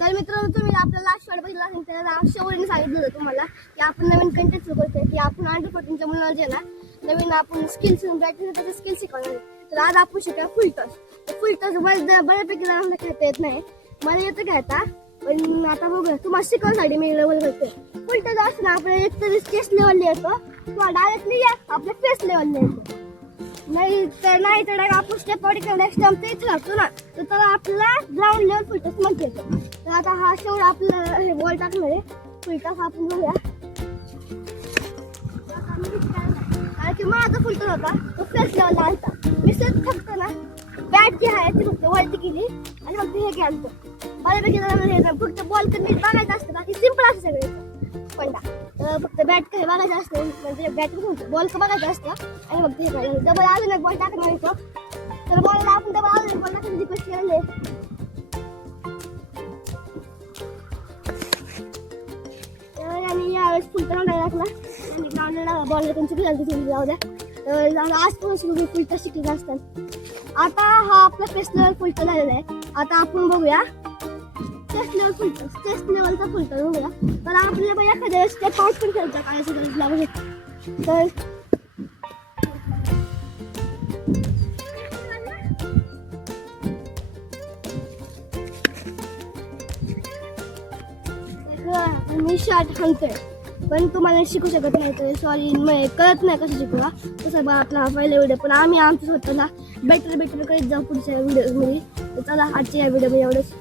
तर मित्रांनो, तुम्ही आपल्या लास्ट शॉट बघितला असेल, त्याला शेवटीने सांगितलं होतं तुम्हाला की आपण नवीन कंटेंट सुरू करतोय, की आपण अंडर 14च्या मुलांना जे ना नवीन आपण स्किल्स त्याचे स्किल शिकवणार आहे. तर आज आपण शिकूया फुल टॉस. फुल टॉस बऱ्यापैकी जणांना खेळता येत नाही, मला येतं खेळता, पण आता बघूया तुम्हाला शिकवण्यासाठी मी लेवल करते. फुल टॉस असं ना आपल्याला एक तरी चेस्ट लेवलला येतो किंवा डायरेक्टली आपल्या फेस लेवलला येतो. नाही तर आपण स्टेप आउट केला नेक्स्ट टाइम तेच राहतो ना, तर त्याला आपल्याला ग्राउंड लेवल फुल टॉस म्हणते. तर आता हा शेवट आपल्याला हे बॉल टाकणार आहे फुल टॉस. आपण बघूया कारण की माझा फुल टॉस होता तो फेस लेवलला आलता. मी सर फक्त ना बॅट जी आहे ती फक्त वरती केली आणि फक्त हे घ्यायचं. बऱ्यापैकी फक्त बॉल कमी बघायचं असतं, बाकी सिम्पल असतं सगळं. पण फक्त बॅट काय बघायचं असतं, म्हणजे बॅट बॉल का बघायचं असतं आणि मग हे करायचं. डबल अजून एक बॉल टाकणार येतो, तर बॉलला आपण डबल अजून एक बॉल टाकून रिक्वेस्ट केलेले. आणि यावेळेस फुल टॉस टाकला आणि ग्राउंडला बॉल तुमची खेळायची जाऊ द्या. तर आजपासून फुल टॉस शिकले असतात. आता हा आपला फेस लेवल फुल टॉस झालेला आहे. आता आपण बघूया चेस्ट लेवल फुल टॉस. चेस्ट लेवलचा फुल टॉस बघूया. तर आपल्याला एखाद्या वेळेस स्टेप आउट पण खेळता काढायची गरज लागू शकते. तर मी शॉट हाणतोय पण तुम्हाला शिकू शकत नाही, तर सॉरी, कळत नाही कसं शिकवा. तसं बघा आपला हा पहिला व्हिडिओ, पण आम्ही आमचं स्वतःला बेटर करीत जाऊ पुढच्या व्हिडिओमध्ये. तर चला आजच्या या व्हिडिओमध्ये एवढंच.